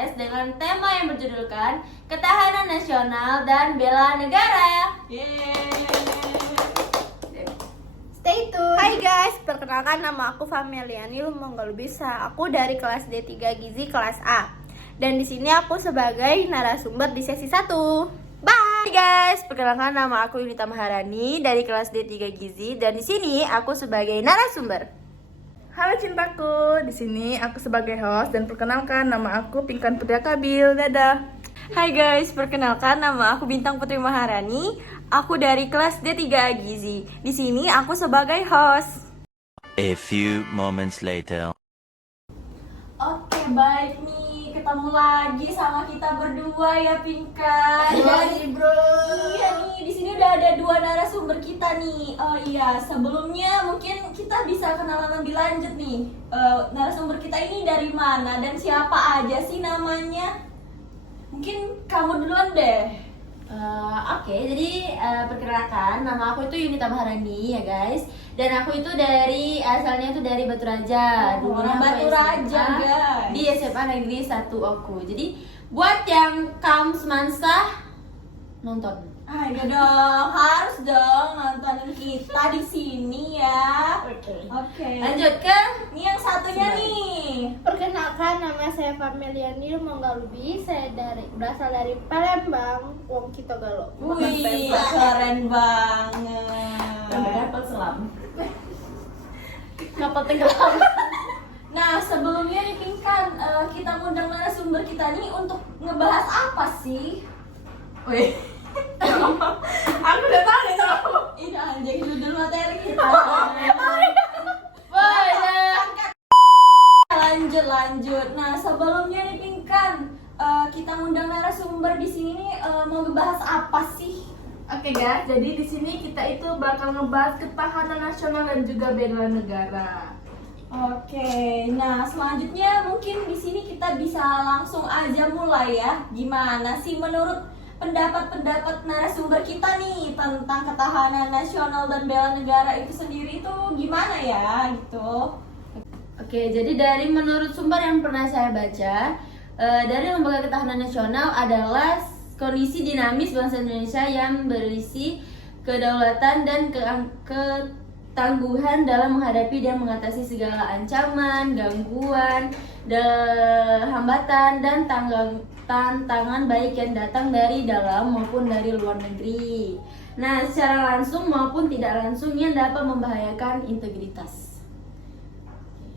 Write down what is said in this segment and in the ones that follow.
podcast dengan tema yang berjudulkan Ketahanan Nasional dan Bela Negara. Yeay. Stay tune. Hai guys, perkenalkan nama aku Fameliani Lumonggalubisa. Aku dari kelas D3 Gizi kelas A. Dan di sini aku sebagai narasumber di sesi 1. Bye. Hai guys, perkenalkan nama aku Yunita Maharani dari kelas D3 Gizi dan di sini aku sebagai narasumber. Halo cintaku, di sini aku sebagai host dan perkenalkan nama aku Pinkan Putri Kabil. Dadah. Hai guys, perkenalkan nama aku Bintang Putri Maharani. Aku dari kelas D3 Gizi. Di sini aku sebagai host. A few moments later. Oke, baik nih, ketemu lagi sama kita berdua ya Pinkan. Lagi bro. Iya nih, di sini udah ada 2 narasumber kita nih. Oh iya, sebelumnya mungkin kita bisa kenalan lebih lanjut nih. Narasumber kita ini dari mana dan siapa aja sih namanya? Mungkin kamu duluan deh. Oke, jadi perkenalkan nama aku itu Yunita Maharani ya guys. Dan aku itu asalnya itu dari Batu Raja. Dulunya aku Batu Raja, guys. Di SMA Negeri 1 aku. Jadi buat yang kaum semansa nonton. Ayo dong, harus dong nontonin kita di sini ya. Oke. Lanjut ke Ini yang satunya nih. Perkenalkan nama saya Fameliani Lumonggalubi. Saya berasal dari Palembang, Wong Kitogalo. Wih, keren banget. kapal selam. Kapal tenggelam. Nah, sebelumnya nih Pinkan, kita ngundang narasumber kita nih untuk ngebahas apa sih? Wih. Aku udah tahu nih kamu. Ini anjing judul materi kita. Lanjut. Nah, sebelumnya nih Pinkan, kita ngundang narasumber di sini nih mau ngebahas apa sih? Oke guys, jadi di sini kita itu bakal ngebahas ketahanan nasional dan juga bela negara. Oke, nah selanjutnya mungkin di sini kita bisa langsung aja mulai ya. Gimana sih menurut pendapat narasumber kita nih tentang ketahanan nasional dan bela negara itu sendiri itu gimana ya gitu? Oke, jadi dari menurut sumber yang pernah saya baca, dari Lembaga Ketahanan Nasional adalah kondisi dinamis bangsa Indonesia yang berisi kedaulatan dan ketangguhan dalam menghadapi dan mengatasi segala ancaman, gangguan, hambatan, dan tantangan baik yang datang dari dalam maupun dari luar negeri. Nah, secara langsung maupun tidak langsung yang dapat membahayakan integritas.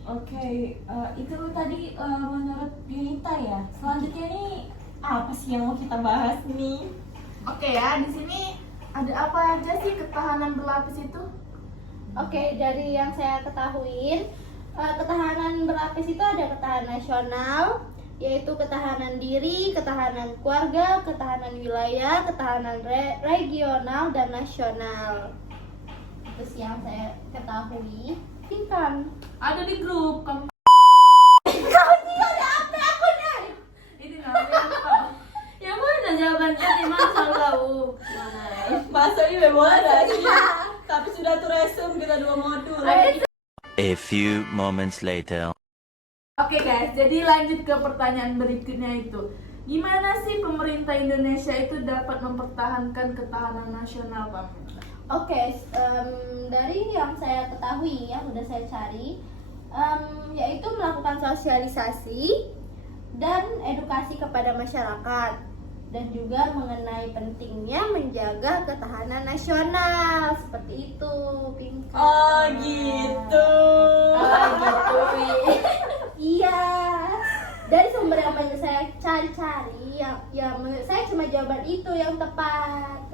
Oke, itu tadi menurut Yunita ya. Selanjutnya nih apa sih yang mau kita bahas nih? Oke ya, di sini ada apa aja sih ketahanan berlapis itu? Oke, dari yang saya ketahui, ketahanan berlapis itu ada ketahanan nasional, yaitu ketahanan diri, ketahanan keluarga, ketahanan wilayah, ketahanan regional, dan nasional. Itu sih yang saya ketahui. Pinkan. Ada di grup kamu. Ini namanya apa? Ya mana jawabannya di mana tahu? Mana? Masa ini memang ada sih. Tapi sudah terresum kita 2 modul. A few moments later. Oke guys, jadi lanjut ke pertanyaan berikutnya itu. Gimana sih pemerintah Indonesia itu dapat mempertahankan ketahanan nasional, Pak? Oke, dari yang saya ketahui, yang udah saya cari, yaitu melakukan sosialisasi dan edukasi kepada masyarakat, dan juga mengenai pentingnya menjaga ketahanan nasional, seperti itu, Pinkan. Oh gitu. Iya. Dari sumber yang banyak saya cari-cari, yang menurut saya cuma jawaban itu yang tepat.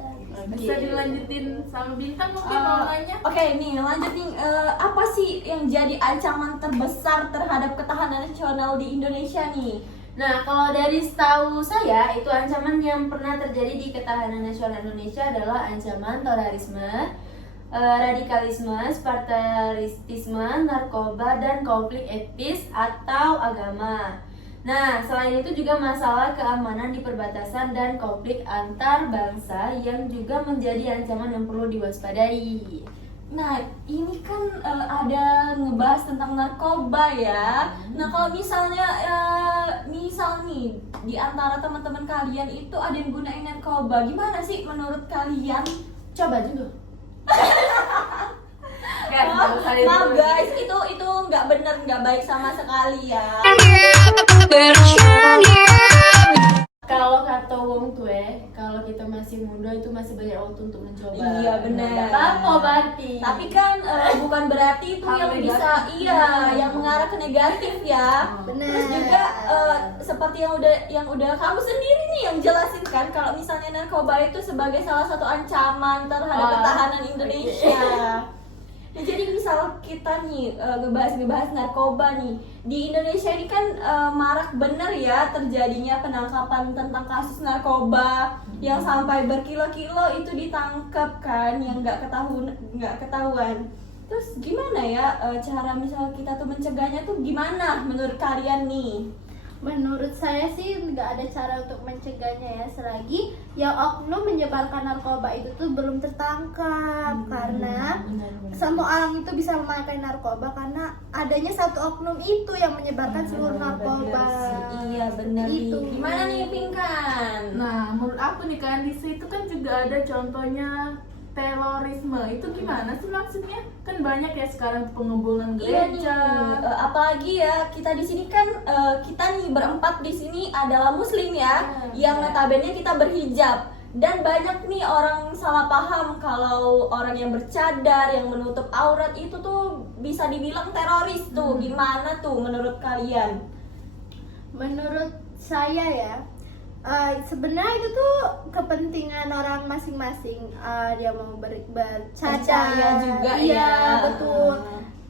Bisa dilanjutin sama Bintang mungkin mau nanya? Oke nih lanjut nih, apa sih yang jadi ancaman terbesar terhadap ketahanan nasional di Indonesia nih? Nah, kalau dari setahu saya, itu ancaman yang pernah terjadi di ketahanan nasional Indonesia adalah ancaman terorisme, radikalisme, separatisme, narkoba, dan konflik etnis atau agama. Nah, selain itu juga masalah keamanan di perbatasan dan konflik antar bangsa yang juga menjadi ancaman yang perlu diwaspadai. Nah, ini kan ada ngebahas tentang narkoba ya. Nah, kalau misalnya misal nih nih, di antara teman-teman kalian itu ada yang gunain narkoba. Gimana sih menurut kalian? Coba juga. Maaf guys, itu nggak bener, nggak baik sama sekali ya. Kalau kata wong tuh kalau kita masih muda itu masih banyak waktu untuk mencoba. Iya, benar. Apa berarti? Tapi kan bukan berarti itu Hal yang negatif. bisa yang mengarah ke negatif ya. Benar. Terus juga seperti yang udah kamu sendiri nih yang jelasin kan, kalau misalnya narkoba itu sebagai salah satu ancaman terhadap ketahanan Indonesia. Nah, jadi misal kita nih ngebahas narkoba nih, di Indonesia ini kan marak bener ya terjadinya penangkapan tentang kasus narkoba yang sampai berkilo-kilo itu ditangkap kan, yang nggak ketahuan. Terus gimana ya cara misal kita tuh mencegahnya tuh gimana menurut kalian nih? Menurut saya sih nggak ada cara untuk mencegahnya ya, selagi yang oknum menyebarkan narkoba itu tuh belum tertangkap. Karena semua orang itu bisa memakai narkoba karena adanya satu oknum itu yang menyebarkan seluruh narkoba. Iya benar Itu. nih. Gimana nih Pinkan? Nah, menurut aku nih kan di situ kan juga ada contohnya terorisme. Itu gimana sih maksudnya? Kan banyak ya sekarang pengeboman Iya nih, gereja. apalagi ya kita di sini kan kita nih berempat di sini adalah Muslim ya, yang notabene kita berhijab. Dan banyak nih orang salah paham kalau orang yang bercadar, yang menutup aurat itu tuh bisa dibilang teroris tuh. Gimana tuh menurut kalian? Menurut saya ya, sebenarnya itu tuh kepentingan orang masing-masing. Dia mau bercadar Percaya juga iya, ya. betul.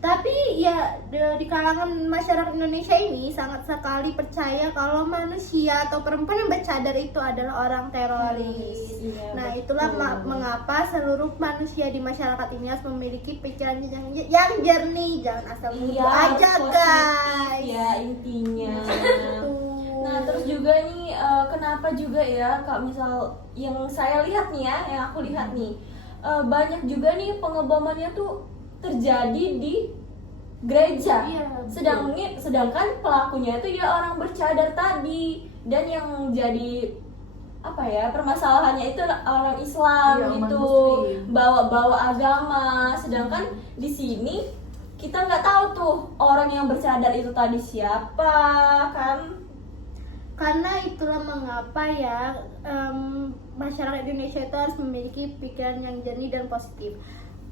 Tapi ya di kalangan masyarakat Indonesia ini sangat sekali percaya kalau manusia atau perempuan yang bercadar itu adalah orang teroris. Iya, Nah, betul. itulah mengapa seluruh manusia di masyarakat ini harus memiliki pikiran yang jernih, jangan asal nuduh aja, positif guys. ya intinya. Gitu. Nah terus juga nih kenapa juga ya kalau misal yang saya lihat nih ya, yang aku lihat nih banyak juga nih pengebomannya tuh terjadi di gereja. Iya, Sedangkan pelakunya itu ya orang bercadar tadi, dan yang jadi apa ya permasalahannya itu orang Islam Iya, umat itu Muslim. bawa-bawa agama. Sedangkan di sini kita nggak tahu tuh orang yang bercadar itu tadi siapa kan. Karena itulah mengapa ya masyarakat Indonesia itu harus memiliki pikiran yang jernih dan positif.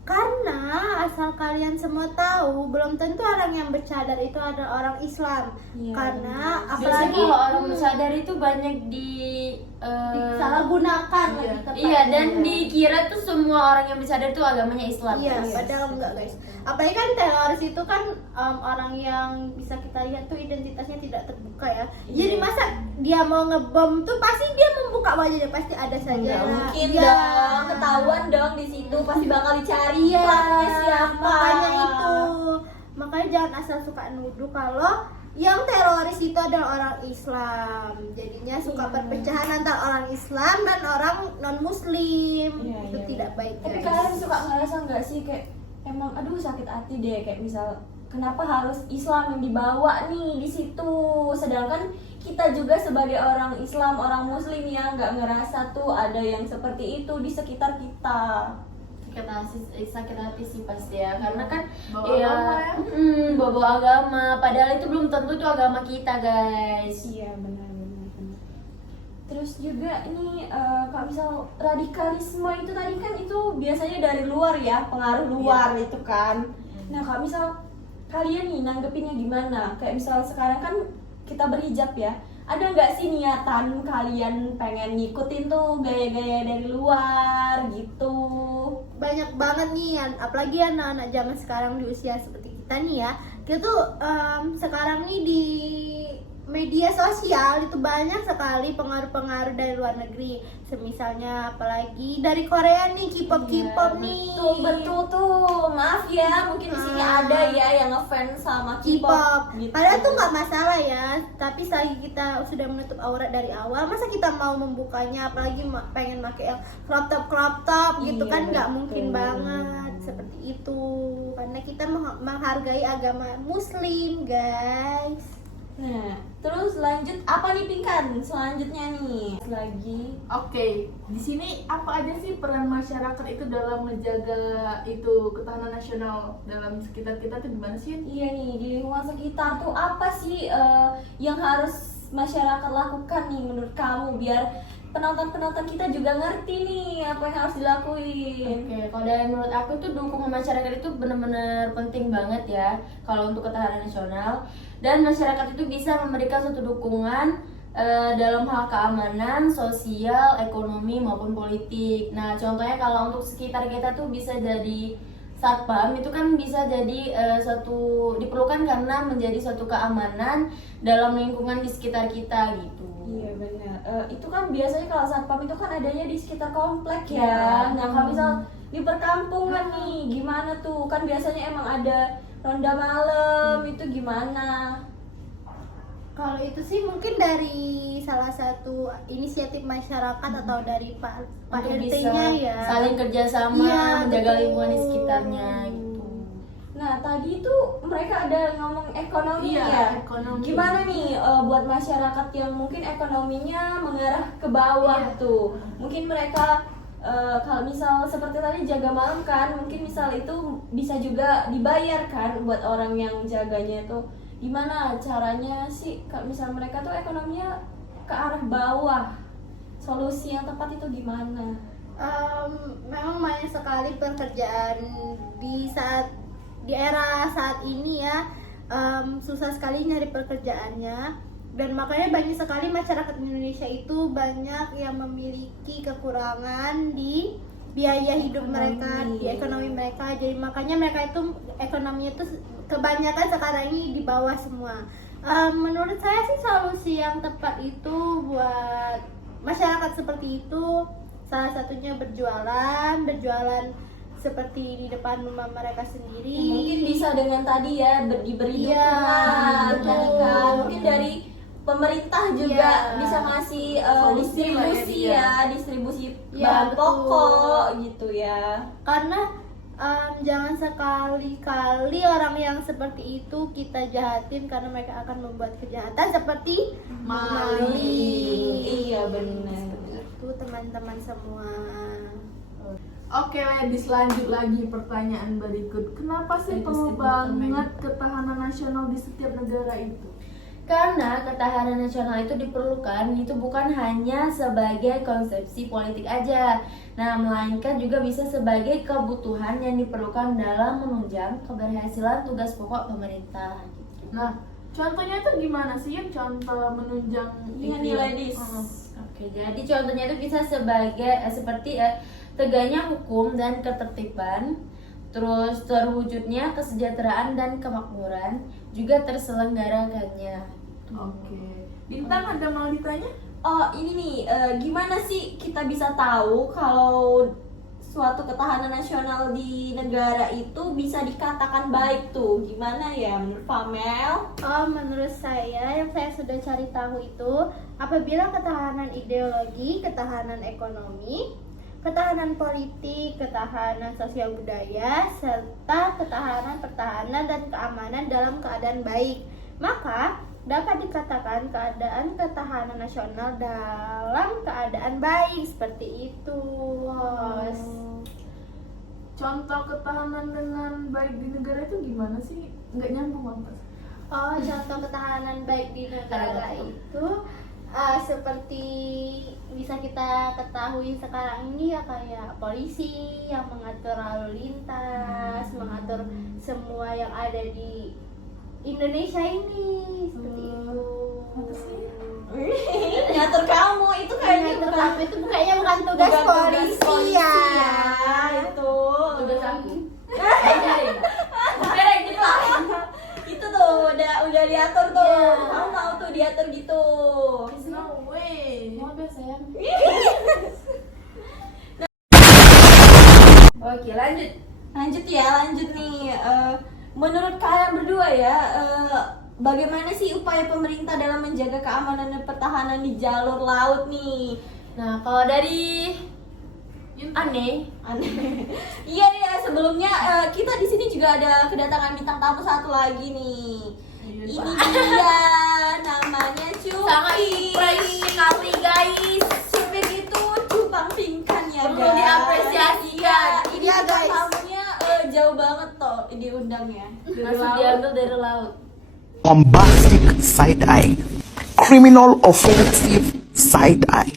Karena asal kalian semua tahu, belum tentu orang yang bercadar itu adalah orang Islam. Iya, Karena Biasanya apalagi kalau orang bersadar itu banyak disalahgunakan Iya. lagi tepatnya. Iya, dan dikira tuh semua orang yang bersadar itu agamanya Islam. Iya, padahal enggak guys. Apalagi kan teroris itu kan orang yang bisa kita lihat tuh identitasnya tidak terbuka ya. Jadi masa dia mau ngebom tuh pasti dia membuka wajahnya, pasti ada saja. Nggak mungkin Iya. dong, ketahuan dong di situ pasti bakal dicari Iya, pelakunya siapa. makanya itu. Makanya jangan asal suka nuduh kalau yang teroris itu adalah orang Islam. Jadinya suka perpecahan antara orang Islam dan orang non-Muslim. Iya, Itu iya. tidak baik, Tapi guys. kalian suka ngerasa nggak sih kayak emang aduh sakit hati deh, kayak misal kenapa harus Islam yang dibawa nih di situ, sedangkan kita juga sebagai orang Islam, orang Muslim yang nggak ngerasa tuh ada yang seperti itu di sekitar kita. Sakit hati sih pasti ya, karena kan Bawa ya, agama ya. bawa agama, padahal itu belum tentu itu agama kita guys. Iya benar. Terus juga ini kalau misal radikalisme itu tadi kan itu biasanya dari luar ya, pengaruh luar itu kan. Nah kalau misal kalian nih nanggepinnya gimana? Kayak misal sekarang kan kita berhijab ya, ada nggak sih niatan kalian pengen ngikutin tuh gaya-gaya dari luar gitu? Banyak banget nih, apalagi anak-anak zaman sekarang di usia seperti kita nih ya. Kita tuh sekarang nih di media sosial itu banyak sekali pengaruh-pengaruh dari luar negeri. Semisalnya apalagi dari Korea nih, K-pop nih. Betul tuh. Maaf ya, mungkin di sini ada ya yang ngefans sama K-pop. K-pop. Gitu. Padahal tuh nggak masalah ya, tapi selagi kita sudah menutup aurat dari awal, masa kita mau membukanya, apalagi pengen pakai yang crop top gitu Iya, kan nggak betul. mungkin banget seperti itu. Karena kita menghargai agama Muslim, guys. Nah, terus lanjut apa nih Pinkan? Selanjutnya nih lagi. Oke, di sini apa aja sih peran masyarakat itu dalam menjaga itu ketahanan nasional dalam sekitar kita tuh gimana sih? Iya nih, di lingkungan sekitar tuh apa sih yang harus masyarakat lakukan nih menurut kamu biar penonton-penonton kita juga ngerti nih apa yang harus dilakuin. Oke, kalau dari menurut aku tuh dukungan masyarakat itu benar-benar penting banget ya kalau untuk ketahanan nasional, dan masyarakat itu bisa memberikan suatu dukungan dalam hal keamanan, sosial, ekonomi maupun politik. Nah, contohnya kalau untuk sekitar kita tuh bisa jadi satpam, itu kan bisa jadi suatu diperlukan karena menjadi suatu keamanan dalam lingkungan di sekitar kita gitu. Iya benar. Itu kan biasanya kalau satpam itu kan adanya di sekitar komplek ya. Iya. Nah kalau misal di perkampungan nih, gimana tuh? Kan biasanya emang ada ronda malam, itu gimana? Kalau itu sih mungkin dari salah satu inisiatif masyarakat atau dari Pak Untuk bisa RT-nya ya. saling kerjasama Iya, menjaga betul. lingkungan di sekitarnya gitu. Nah tadi itu mereka ada ngomong ekonomi Iya, ya. ekonomi. Gimana nih buat masyarakat yang mungkin ekonominya mengarah ke bawah tuh? Mungkin mereka kalau misal seperti tadi jaga malam kan, mungkin misal itu bisa juga dibayar kan buat orang yang jaganya itu. Gimana caranya sih kalau misal mereka tuh ekonominya ke arah bawah? Solusi yang tepat itu gimana? Memang banyak sekali pekerjaan di era saat ini ya, susah sekali nyari pekerjaannya, dan makanya banyak sekali masyarakat Indonesia itu banyak yang memiliki kekurangan di biaya hidup mereka, di ekonomi mereka. Jadi makanya mereka itu ekonominya itu kebanyakan sekarang ini di bawah semua. Menurut saya sih solusi yang tepat itu buat masyarakat seperti itu salah satunya berjualan seperti di depan rumah mereka sendiri. Mungkin bisa dengan tadi ya diberi Iya, dukungan, betul. kan? Mungkin dari pemerintah juga Iya. bisa ngasih Solusi lah ya distribusi dia. distribusi Iya, bahan betul. pokok gitu ya. Karena jangan sekali-kali orang yang seperti itu kita jahatin karena mereka akan membuat kejahatan seperti maling. Iya benar. Itu teman-teman semua. Oke, ladies, lanjut lagi pertanyaan berikut. Kenapa sih perlu banget ketahanan nasional di setiap negara itu? Karena ketahanan nasional itu diperlukan itu bukan hanya sebagai konsepsi politik aja, nah melainkan juga bisa sebagai kebutuhan yang diperlukan dalam menunjang keberhasilan tugas pokok pemerintah. Nah, contohnya itu gimana sih? Contoh menunjang Iya itu nih ya? ladies. Oke, jadi contohnya itu bisa sebagai seperti tegaknya hukum dan ketertiban, terus terwujudnya kesejahteraan dan kemakmuran, juga terselenggarakannya. Oke. Bintang, ada mau ditanya? Oh ini nih, gimana sih kita bisa tahu kalau suatu ketahanan nasional di negara itu bisa dikatakan baik tuh? Gimana ya menurut Pamel? Menurut saya yang saya sudah cari tahu itu apabila ketahanan ideologi, ketahanan ekonomi, ketahanan politik, ketahanan sosial budaya, serta ketahanan pertahanan dan keamanan dalam keadaan baik, maka dapat dikatakan keadaan ketahanan nasional dalam keadaan baik seperti itu. Contoh ketahanan dengan baik di negara itu gimana sih? Nggak nyambung, Mas. Contoh ketahanan baik di negara itu seperti bisa kita ketahui sekarang ini ya, kayak polisi yang mengatur lalu lintas, mengatur semua yang ada di Indonesia ini seperti itu. Ngatur kamu itu kayaknya Mengatur bukan kamu itu bukannya bukan tugas bukan tugas polisi ya. itu. Tugas aku. Kayak gitu lah. Itu tuh udah diatur tuh. Iya. Kamu mau tuh diatur gitu. No way. Mau deh sayang. Oke, lanjut. Lanjut nih. Menurut kalian berdua ya, bagaimana sih upaya pemerintah dalam menjaga keamanan dan pertahanan di jalur laut nih? Nah, kalau dari aneh, Iya nih ya, sebelumnya kita di sini juga ada kedatangan bintang tamu satu lagi nih. Ini dia namanya Sangat Cuping. surprise sekali guys. Cuping itu cupang pingkan ya Perlu guys. diapresiasi, Iya, ini Iya, bintang guys. tamunya jauh banget toh diundangnya. Langsung diambil dari laut. Bombastic side eye, criminal offensive side eye.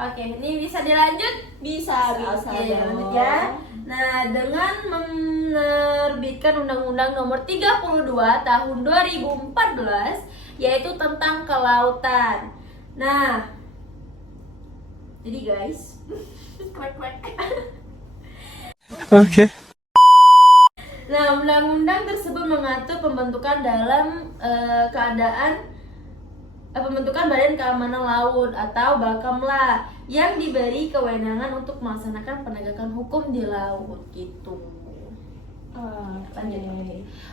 Oke, ini bisa dilanjut? Bisa Oke, dong. lanjut ya. Nah, dengan menerbitkan Undang-Undang Nomor 32 Tahun 2014 yaitu tentang kelautan. Nah, jadi guys, kwek. Okay. Nah, undang-undang tersebut mengatur pembentukan pembentukan Badan Keamanan Laut atau Bakamla yang diberi kewenangan untuk melaksanakan penegakan hukum di laut gitu. Lanjut.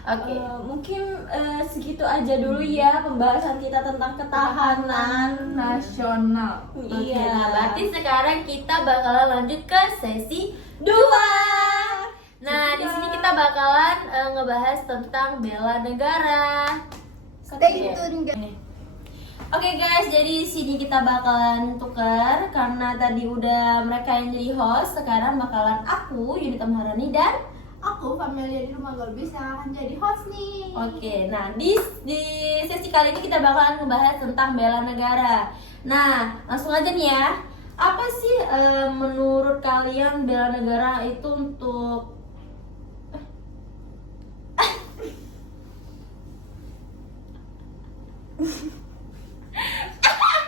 Oke. Mungkin segitu aja dulu ya pembahasan kita tentang ketahanan. Nasional. Oke, Iya. nah berarti sekarang kita bakalan lanjut ke sesi 2. Nah, di sini kita bakalan ngebahas tentang bela negara. Stay tune guys. Oke guys, jadi di sini kita bakalan tukar karena tadi udah mereka yang jadi host, sekarang bakalan aku Yunita Maharani dan Aku Familia di Rumah Golbis yang akan jadi host nih. oke. Nah, di sesi kali ini kita bakalan ngebahas tentang bela negara. Nah, langsung aja nih ya. Apa sih menurut kalian bela negara itu untuk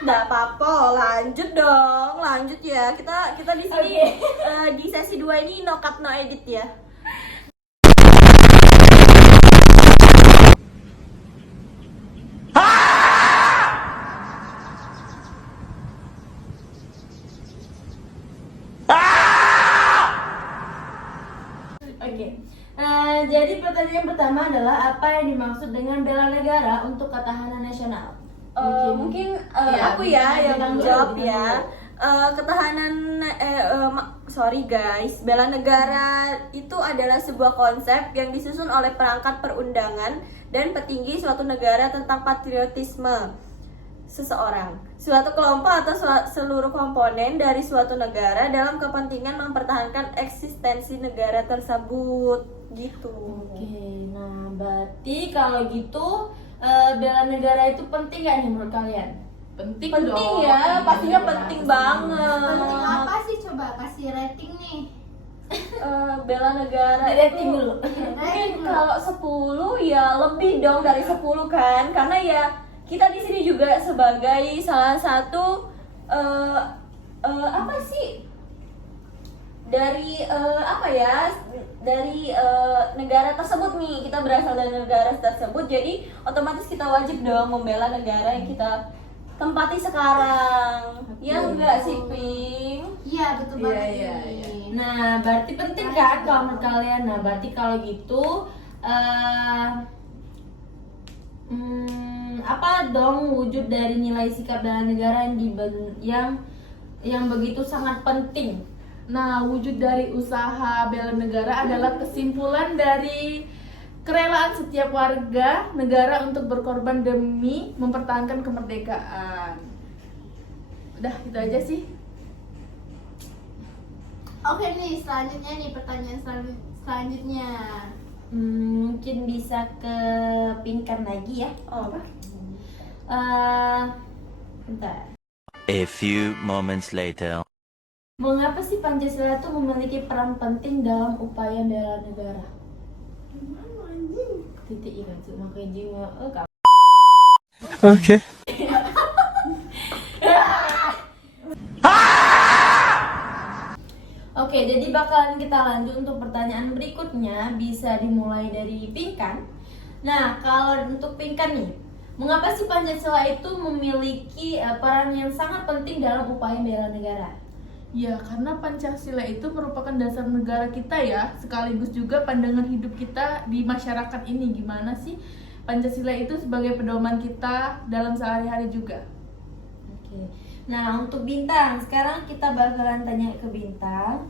Nggak apa-apa, lanjut dong, lanjut ya. Kita di sini di sesi 2 ini no cut no edit ya. Oke. Jadi pertanyaan pertama adalah apa yang dimaksud dengan bela negara untuk ketahanan nasional? Mungkin Ya, aku ya bintang yang dulu, menjawab bintang ya. Ketahanan sorry guys, bela negara itu adalah sebuah konsep yang disusun oleh perangkat perundangan dan petinggi suatu negara tentang patriotisme seseorang, suatu kelompok atau seluruh komponen dari suatu negara dalam kepentingan mempertahankan eksistensi negara tersebut gitu. Oke, nah berarti kalau gitu bela negara itu penting gak nih menurut kalian? Penting Penting dong. ya, pastinya Iya, penting banget. Penting apa sih, coba kasih rating nih. Bela negara Di rating itu dulu. mungkin kalau 10 ya lebih dong dari 10 kan, karena ya kita di sini juga sebagai salah satu apa sih dari negara tersebut nih, kita berasal dari negara tersebut, jadi otomatis kita wajib dong membela negara yang kita tempati sekarang. Ya enggak sih, Ping? Iya, betul Iya, banget iya, ini. iya. Nah, berarti penting kan kalau menurut kalian? Nah, berarti kalau gitu apa dong wujud dari nilai sikap bela negara yang begitu sangat penting? Nah, wujud dari usaha bela negara adalah kesimpulan dari kerelaan setiap warga negara untuk berkorban demi mempertahankan kemerdekaan. Udah, itu aja sih. Oke nih, selanjutnya nih pertanyaan selanjutnya. Mungkin bisa ke Pinkan lagi ya. Oh, Bentar. A few moments later. Mengapa sih Pancasila itu memiliki peran penting dalam upaya bela negara? Titik ikan cuma kejiwa. Okay. Oke, jadi bakalan kita lanjut untuk pertanyaan berikutnya. Bisa dimulai dari Pinkan. Nah, kalau untuk Pinkan nih, mengapa sih Pancasila itu memiliki peran yang sangat penting dalam upaya bela negara? Ya, karena Pancasila itu merupakan dasar negara kita ya, sekaligus juga pandangan hidup kita di masyarakat ini. Gimana sih Pancasila itu sebagai pedoman kita dalam sehari-hari juga. Oke. Nah, untuk Bintang, sekarang kita bakalan tanya ke Bintang,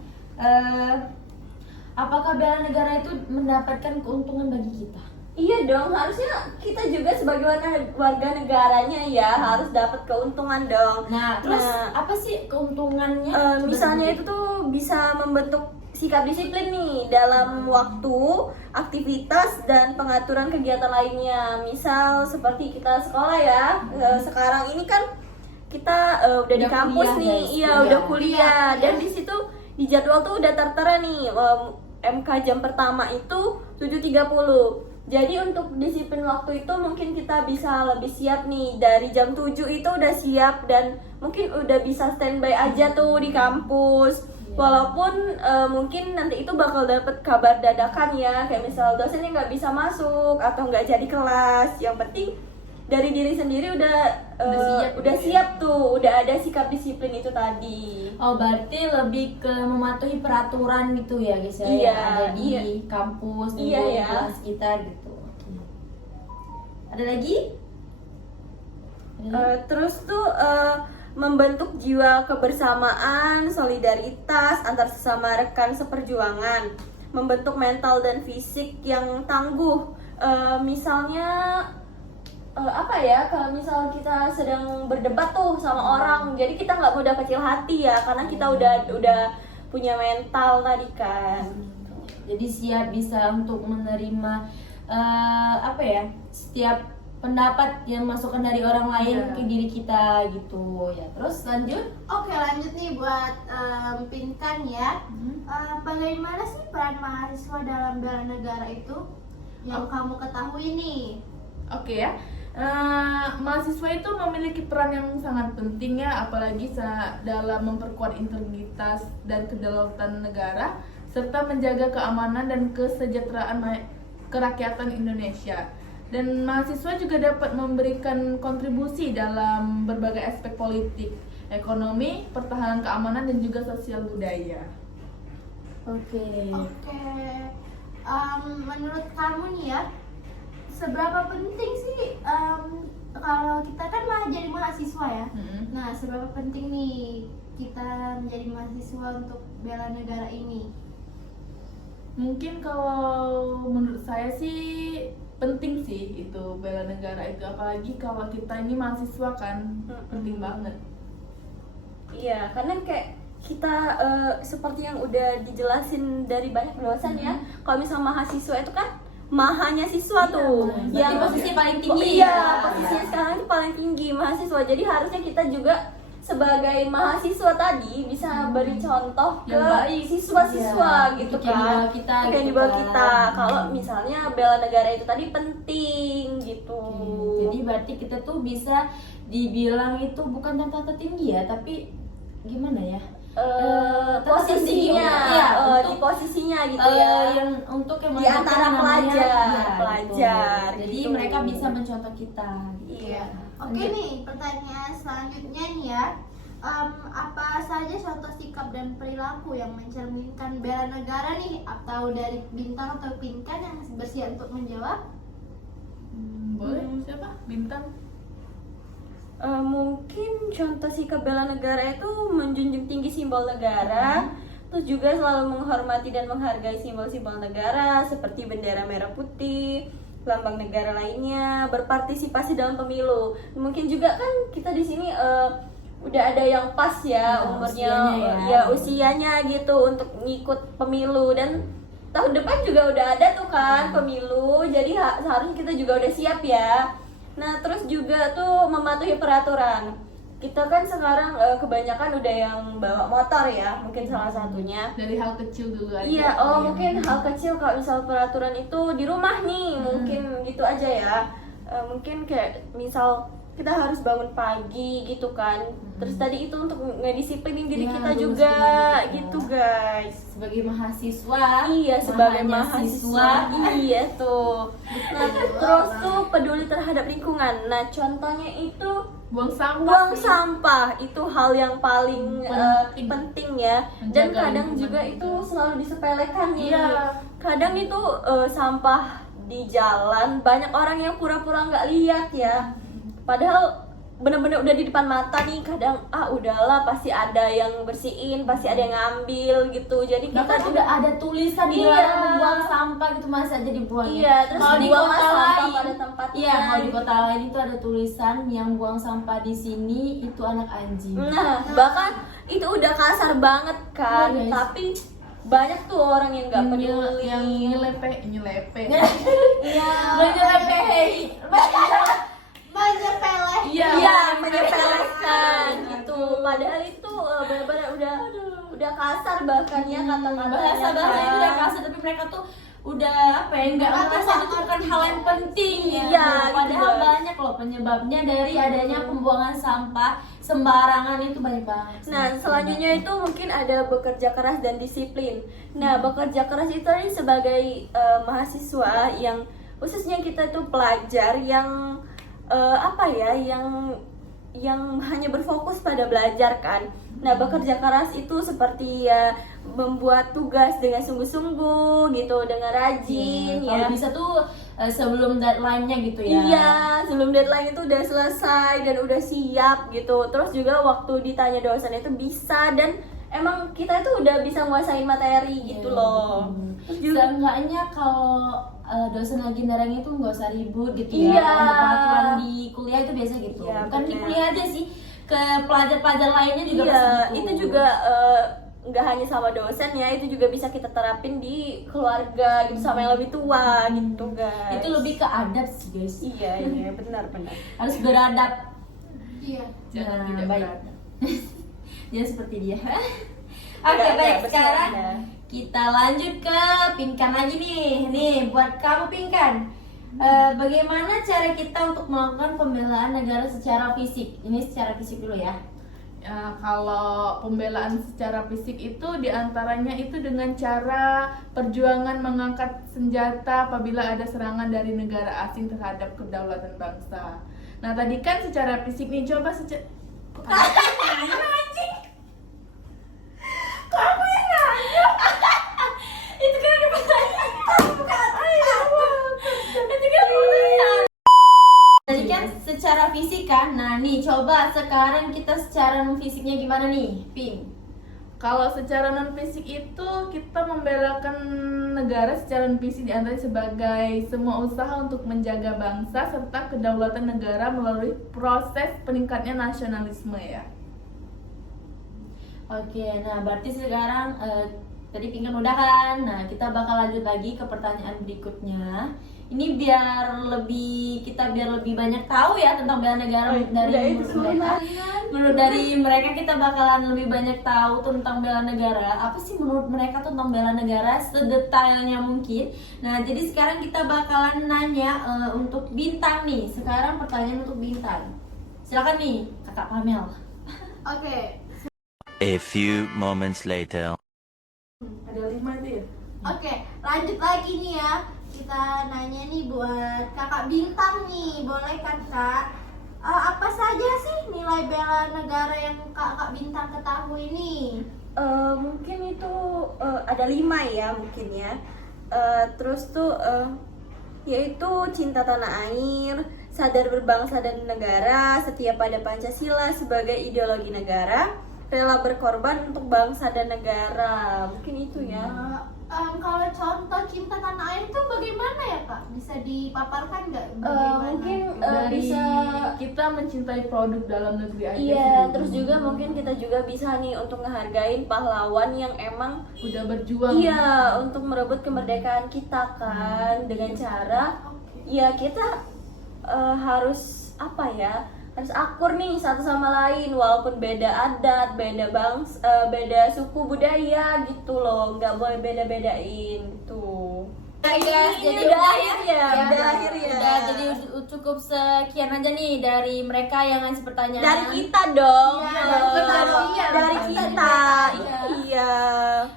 apakah bela negara itu mendapatkan keuntungan bagi kita? Iya dong, harusnya kita juga sebagai warga negaranya ya harus dapat keuntungan dong. Nah, terus apa sih keuntungannya? Misalnya itu tuh bisa membentuk sikap disiplin nih dalam waktu, aktivitas, dan pengaturan kegiatan lainnya. Misal seperti kita sekolah ya, sekarang ini kan kita udah di kampus kuliah, nih, guys. iya Iya. udah kuliah, dan di situ di jadwal tuh udah tertera nih MK jam pertama itu 7.30. Jadi untuk disiplin waktu itu mungkin kita bisa lebih siap nih, dari jam 7 itu udah siap dan mungkin udah bisa standby aja tuh di kampus. Walaupun mungkin nanti itu bakal dapet kabar dadakan ya, kayak misal dosennya nggak bisa masuk atau nggak jadi kelas. Yang penting dari diri sendiri udah siap tuh, udah ada sikap disiplin itu tadi. Oh, berarti lebih ke mematuhi peraturan gitu ya guys ya, Iya, yang ada di iya. kampus, di Iya, ya. kelas kita gitu. Oke. Ada lagi? Terus tuh membentuk jiwa kebersamaan, solidaritas antar sesama rekan seperjuangan, membentuk mental dan fisik yang tangguh. Misalnya apa ya, kalau misal kita sedang berdebat tuh sama orang, jadi kita nggak mudah kecil hati ya, karena kita udah punya mental tadi kan. Jadi siap bisa untuk menerima apa ya, setiap pendapat yang masukan dari orang lain ke diri kita gitu ya. Terus lanjut. Oke, lanjut nih buat Pinkan ya. Bagaimana sih peran mahasiswa dalam bela negara itu yang kamu ketahui nih? Oke ya. Mahasiswa itu memiliki peran yang sangat penting ya, apalagi dalam memperkuat integritas dan kedaulatan negara serta menjaga keamanan dan kesejahteraan kerakyatan Indonesia. Dan mahasiswa juga dapat memberikan kontribusi dalam berbagai aspek politik, ekonomi, pertahanan keamanan, dan juga sosial budaya. Oke. Menurut kamu nih ya, seberapa penting sih kalau kita kan jadi mahasiswa ya? Nah, seberapa penting nih kita menjadi mahasiswa untuk bela negara ini? Mungkin kalau menurut saya sih penting sih itu bela negara itu, apalagi kalau kita ini mahasiswa kan, penting banget. Iya, karena kayak kita seperti yang udah dijelasin dari banyak dosen ya, kalau misal mahasiswa itu kan mahanya siswa tuh, yang posisi paling tinggi. Iya, posisinya sekarang itu paling tinggi mahasiswa. Jadi harusnya kita juga sebagai mahasiswa tadi bisa beri contoh ke siswa-siswa gitu untuk yang di kan, bawah kita, yang gitu di bawah kan. kita. Kalau misalnya bela negara itu tadi penting gitu. Jadi berarti kita tuh bisa dibilang itu bukan tentara tertinggi ya, tapi gimana ya? Posisinya, ya, di posisinya gitu ya. Yang untuk yang Di antara namanya, pelajar, gitu. Jadi gitu. mereka bisa mencontoh kita. Iya. Oke nih, pertanyaan selanjutnya nih ya. Apa saja contoh sikap dan perilaku yang mencerminkan bela negara nih? Atau dari Bintang atau Pinkan yang bersiap untuk menjawab? Boleh, siapa? Bintang? Mungkin contoh sikap bela negara itu menjunjung tinggi simbol negara, terus juga selalu menghormati dan menghargai simbol-simbol negara seperti bendera merah putih, lambang negara lainnya, berpartisipasi dalam pemilu. Mungkin juga kan kita di sini udah ada yang pas ya umurnya, usianya gitu untuk ngikut pemilu, dan tahun depan juga udah ada tuh kan pemilu, jadi seharusnya kita juga udah siap ya. Nah, terus juga tuh mematuhi peraturan. Kita kan sekarang kebanyakan udah yang bawa motor ya, mungkin salah satunya. Dari hal kecil dulu aja. Iya, mungkin hal kecil kalau misal peraturan itu di rumah nih, mungkin gitu aja ya. Mungkin kayak misal kita harus bangun pagi gitu kan. Terus tadi itu untuk ngedisiplinin diri Ya, kita harus juga disiplin gitu guys. Sebagai mahasiswa. Iya, sebagai mahasiswa. mahasiswa. Iya tuh. Nah, terus tuh peduli terhadap lingkungan. Nah, contohnya itu Buang sampah. buang sih. sampah itu hal yang paling penting ya. Dan Menjaga kadang lingkungan juga itu selalu disepelekan nih. Iya. Kadang itu sampah di jalan banyak orang yang pura-pura nggak lihat ya. Padahal bener-bener udah di depan mata nih, kadang udahlah pasti ada yang bersihin, pasti ada yang ngambil gitu. Jadi kita Bahkan udah ada tulisan Iya. dilarang membuang sampah gitu, masa aja dibuang. Iya, terus kalau di buanglah kota sampah lain, pada tempatnya. iya, kalau di kota lain itu ada tulisan yang buang sampah di sini itu anak anjing. Nah, bahkan itu udah kasar banget kan, Iya, guys. tapi banyak tuh orang yang nggak peduli. yang nyelepe Iya. Menyelepehi. Menyepelekan. Iya, menyepelekan gitu. Padahal itu benar-benar udah kasar bahkan ya kata-katanya. Bahasa itu udah kasar, tapi mereka tuh udah apa ya, nggak ngerasa itu bukan hal yang penting Iya, gitu. gitu Padahal guys. banyak loh penyebabnya dari adanya pembuangan sampah sembarangan itu banyak banget. Nah, selanjutnya itu mungkin ada bekerja keras dan disiplin. Nah, bekerja keras itu nih sebagai mahasiswa yang khususnya kita itu pelajar yang yang hanya berfokus pada belajar kan. Nah, bekerja keras itu seperti ya membuat tugas dengan sungguh-sungguh gitu, dengan rajin Kalau ya. bisa tuh sebelum deadline-nya gitu ya. Iya, sebelum deadline itu udah selesai dan udah siap gitu. Terus juga waktu ditanya dosen itu bisa, dan emang kita itu udah bisa nguasain materi gitu loh. Terus juga Seenggaknya kalau dosen lagi nerangin itu nggak usah ribut gitu Iya. ya. Untuk peraturan di kuliah itu biasa gitu. Iya, Bukan di benar. kuliah aja sih, ke pelajar-pelajar lainnya juga iya, pasti gitu. itu juga nggak hanya sama dosen ya, itu juga bisa kita terapin di keluarga gitu, sama yang lebih tua gitu guys. Itu lebih ke adab sih guys. iya benar. Harus beradab. Iya. Jangan Nah, tidak baik. beradab. Jangan seperti dia. Oke, Nggak baik, bersih sekarang Anda. kita lanjut ke Pinkan lagi nih. Nih, buat kamu Pinkan. Bagaimana cara kita untuk melakukan pembelaan negara secara fisik? Ini secara fisik dulu ya. Ya, kalau pembelaan secara fisik itu diantaranya itu dengan cara perjuangan mengangkat senjata apabila ada serangan dari negara asing terhadap kedaulatan bangsa. Nah tadi kan secara fisik nih, coba secara Itu kan ada pertanyaan. Tadi kan secara fisik kan. Nah, nih coba sekarang kita secara non fisiknya gimana nih, Pin? kalau secara non fisik itu kita membelakan negara secara non fisik diantaranya sebagai semua usaha untuk menjaga bangsa serta kedaulatan negara melalui proses peningkatnya nasionalisme ya. Oke, nah berarti sekarang tadi Pinkan udah kan. Nah, kita bakal lanjut lagi ke pertanyaan berikutnya. Ini biar lebih banyak tahu ya tentang bela negara dari menurut mereka kita bakalan lebih banyak tahu tentang bela negara. Apa sih menurut mereka tentang bela negara sedetailnya mungkin. Nah, jadi sekarang kita bakalan nanya untuk Bintang nih. Sekarang pertanyaan untuk Bintang. Silakan nih, Kakak Pamel. Oke. A few moments later. Ada 5 itu ya? Oke, lanjut lagi nih ya. Kita nanya nih buat Kakak Bintang nih. Boleh kan, Kak? Apa saja sih nilai bela negara yang Kakak Bintang ketahui nih? Mungkin itu ada 5 ya mungkin ya. Terus tuh yaitu cinta tanah air, sadar berbangsa dan negara, setia pada Pancasila sebagai ideologi negara, rela berkorban untuk bangsa dan negara. Mungkin itu ya. Kalau contoh cinta tanah air itu bagaimana ya, Kak? Bisa dipaparkan nggak? Bagaimana? Mungkin Dari bisa. kita mencintai produk dalam negeri aja Iya, sih. terus juga mungkin kita juga bisa nih untuk ngehargain pahlawan yang emang udah berjuang. iya untuk merebut kemerdekaan kita kan, dengan cara ya kita harus apa ya, harus akur nih satu sama lain walaupun beda adat, beda beda suku budaya gitu loh, nggak boleh beda-bedain gitu. Guys, jadi udah akhir ya, udah akhir ya. Udah, jadi cukup sekian aja nih dari mereka yang ngasih pertanyaan. Dari kita dong. Iya, Loh. dari kita. Dari kita. Iya.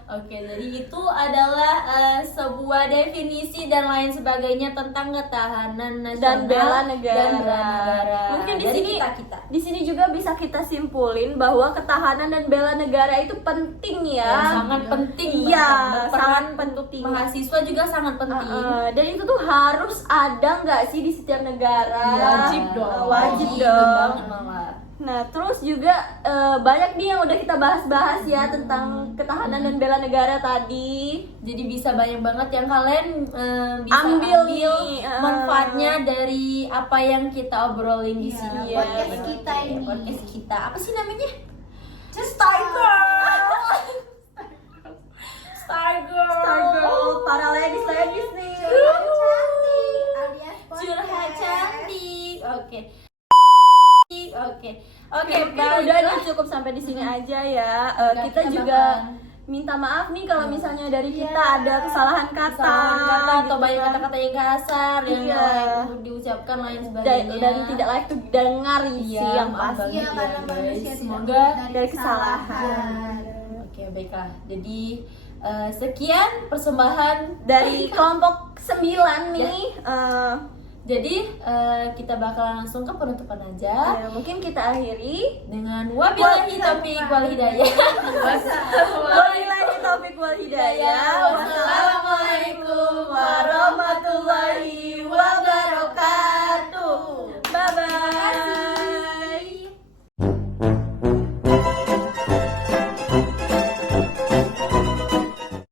Oke, Oke, jadi itu adalah sebuah definisi dan lain sebagainya tentang ketahanan nasional Dan bela negara. dan bela negara. Mungkin di Dari sini kita. di sini juga bisa kita simpulin bahwa ketahanan dan bela negara itu penting ya. Sangat penting. Iya, Berperan sangat untuk penting. mahasiswa juga sangat penting. Dan itu tuh harus ada nggak sih di setiap negara? Wajib dong. Wajib Wajib dong. banget malah. Nah, terus juga banyak nih yang udah kita bahas-bahas ya tentang ketahanan dan bela negara tadi. Jadi bisa banyak banget yang kalian bisa Ambil ambil nih, manfaatnya dari apa yang kita obrolin di sini. Iya, podcast benar. kita ini. Podcast kita. Apa sih namanya? Star Girl. Star Girl. Star Girl, para ladies nih. Cantik alias Curhat podcast. cantik. Oke. Oke, Mungkin udah nih cukup sampai di sini aja ya. Kita juga minta maaf nih kalau misalnya dari kita ada kesalahan kata, kesalahan kata atau gitu banyak kan. kata-kata yang kasar yang Iya. nggak layak untuk diucapkan lain sebagainya. dan tidak layak tuh didengar sih Iya, yang maaf pasti. banget Iya, ya, karena guys. manusia tidak Semoga dari kesalahan. Oke, baiklah. Jadi sekian persembahan Dari kelompok 9 nih. Jadi kita bakalan langsung ke penutupan aja Ya, mungkin kita akhiri. dengan wabillahi taufiq wal hidayah. Wabillahi taufiq wal hidayah. Wassalamualaikum